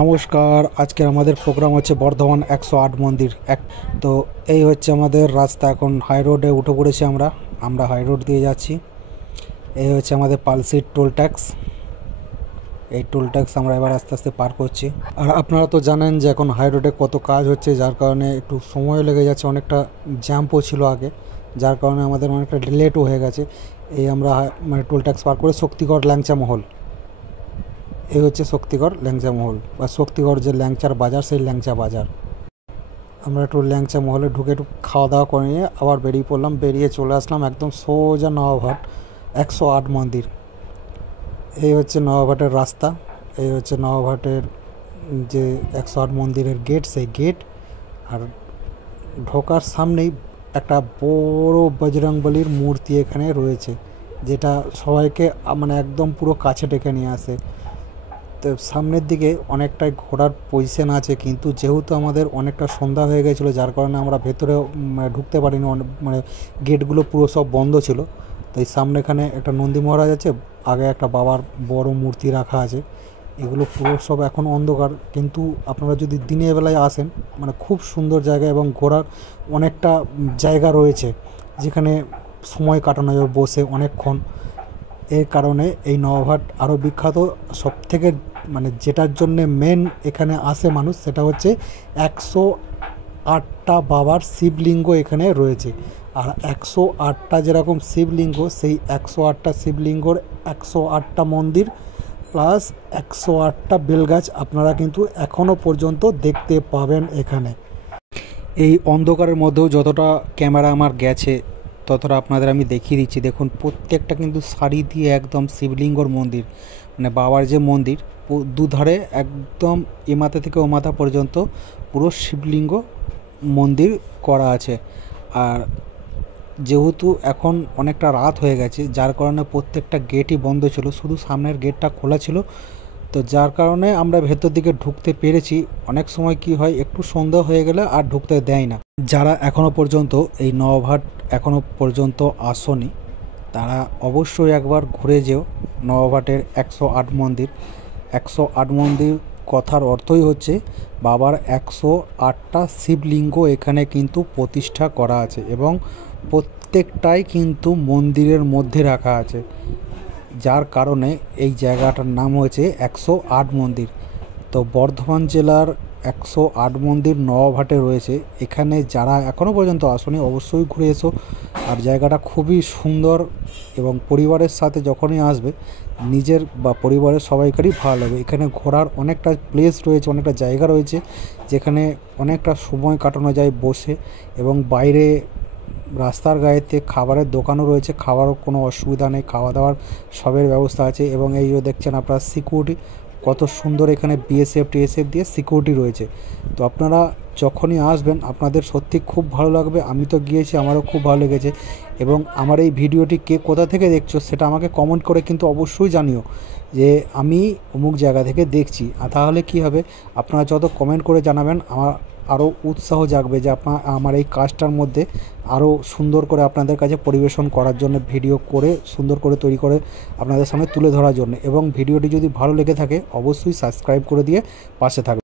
নমস্কার। আজকে আমাদের প্রোগ্রাম হচ্ছে বর্ধমান 108 মন্দির তো এই হচ্ছে আমাদের রাস্তা। এখন হাই রোডে উঠে পড়েছি আমরা হাই রোড দিয়ে যাচ্ছি। এই হচ্ছে আমাদের পালসির টোল ট্যাক্স। এই টোল ট্যাক্স আমরা এবার আস্তে আস্তে পার করছি। আর আপনারা তো জানেন যে এখন হাই রোডে কত কাজ হচ্ছে, যার কারণে একটু সময় লেগে যাচ্ছে। অনেকটা জ্যাম্পও ছিল আগে, যার কারণে আমাদের অনেকটা লেটও হয়ে গেছে। এই আমরা মানে টোল ট্যাক্স পার করে শক্তিগড় ল্যাংচা মহল, এই হচ্ছে শক্তিগড় ল্যাংচা মহল বা শক্তিগড় যে ল্যাংচার বাজার, সেই ল্যাংচা বাজার। আমরা একটু ল্যাংচা মহলে ঢুকে একটু খাওয়া দাওয়া করে নিয়ে আবার বেরিয়ে পড়লাম। বেরিয়ে চলে আসলাম একদম সোজা নবাবহাট 108 মন্দির। এই হচ্ছে নবাবহাটের রাস্তা, এই হচ্ছে নবাবহাটের যে 108 মন্দিরের গেট, সেই গেট। আর ঢোকার সামনেই একটা বড় বজরংবলীর মূর্তি এখানে রয়েছে, যেটা সবাইকে মানে একদম পুরো কাছে ডেকে নিয়ে আসে। তো সামনের দিকে অনেকটাই ঘোরার পজিশন আছে, কিন্তু যেহেতু আমাদের অনেকটা সন্ধ্যা হয়ে গেছিলো, যার কারণে আমরা ভেতরে মানে ঢুকতে পারিনি। মানে গেটগুলো পুরো সব বন্ধ ছিল। তাই সামনে এখানে একটা নন্দী মহারাজ আছে, আগে একটা বাবার বড় মূর্তি রাখা আছে। এগুলো পুরো সব এখন অন্ধকার, কিন্তু আপনারা যদি দিনের বেলায় আসেন মানে খুব সুন্দর জায়গা এবং ঘোরার অনেকটা জায়গা রয়েছে, যেখানে সময় কাটানো যাবে বসে অনেকক্ষণ। এর কারণে এই নবাবহাট আরও বিখ্যাত। সবথেকে মানে যেটার জন্যে মেন এখানে আসে মানুষ, সেটা হচ্ছে 108টা বাবার শিবলিঙ্গ এখানে রয়েছে। আর 108টা যেরকম শিবলিঙ্গ, সেই 108টা শিবলিঙ্গর 108টা মন্দির প্লাস 108টা বেলগাছ আপনারা কিন্তু এখনও পর্যন্ত দেখতে পাবেন এখানে। এই অন্ধকারের মধ্যেও যতটা ক্যামেরা আমার গেছে ততটা আপনাদের আমি দেখিয়ে দিচ্ছি। দেখুন, প্রত্যেকটা কিন্তু সারি দিয়ে একদম শিবলিঙ্গর মন্দির, মানে বাবার যে মন্দির দুধারে একদম এ মাথা থেকে ও মাথা পর্যন্ত পুরো শিবলিঙ্গ মন্দির করা আছে। আর যেহেতু এখন অনেকটা রাত হয়ে গেছে, যার কারণে প্রত্যেকটা গেটই বন্ধ ছিল, শুধু সামনের গেটটা খোলা ছিল। তো যার কারণে আমরা ভেতর দিকে ঢুকতে পেরেছি। অনেক সময় কি হয়, একটু সন্ধ্যা হয়ে গেলে আর ঢুকতে দেয় না। যারা এখনও পর্যন্ত এই নবাবহাট এখনও পর্যন্ত আসেনি, তারা অবশ্যই একবার ঘুরে যেও নবাবহাটের 108 মন্দির। 108 মন্দির কথার অর্থই হচ্ছে বাবার 108টা শিবলিঙ্গ এখানে কিন্তু প্রতিষ্ঠা করা আছে, এবং প্রত্যেকটাই কিন্তু মন্দিরের মধ্যে রাখা আছে, যার কারণে এই জায়গাটার নাম হয়েছে 108 মন্দির। তো বর্ধমান জেলার 108 মন্দির নবাবহাটে রয়েছে। এখানে যারা এখনও পর্যন্ত আসেনি অবশ্যই ঘুরে এসো। আর জায়গাটা খুবই সুন্দর, এবং পরিবারের সাথে যখনই আসবে নিজের বা পরিবারের সবাইকারই ভালো লাগবে। এখানে ঘোরার অনেকটা প্লেস রয়েছে, অনেকটা জায়গা রয়েছে, যেখানে অনেকটা সময় কাটানো যায় বসে। এবং বাইরে রাস্তার গায়েতে খাবারের দোকানও রয়েছে, খাওয়ারও কোনো অসুবিধা নেই, খাওয়া দাওয়ার সবের ব্যবস্থা আছে। এবং এই যে দেখছেন আপনারা সিকিউরিটি, কত সুন্দর এখানে বিএসএফ টিএসএফ দিয়ে সিকিউরিটি রয়েছে। তো আপনারা যখনই আসবেন আপনাদের সত্যি খুব ভালো লাগবে। আমি তো গিয়েছি, আমারও খুব ভালো লেগেছে। এবং আমার এই ভিডিওটি কে কোথা থেকে দেখছো সেটা আমাকে কমেন্ট করে কিন্তু অবশ্যই জানিও যে আমি অমুক জায়গা থেকে দেখছি। আর তাহলে কি হবে, আপনারা যত কমেন্ট করে জানাবেন আমার আরও উৎসাহ জাগবে যে আমার এই কাজটার মধ্যে আরও সুন্দর করে আপনাদের কাছে পরিবেশন করার জন্য, ভিডিও করে সুন্দর করে তৈরি করে আপনাদের সামনে তুলে ধরার জন্য। এবং ভিডিওটি যদি ভালো লেগে থাকে অবশ্যই সাবস্ক্রাইব করে দিয়ে পাশে থাকবে।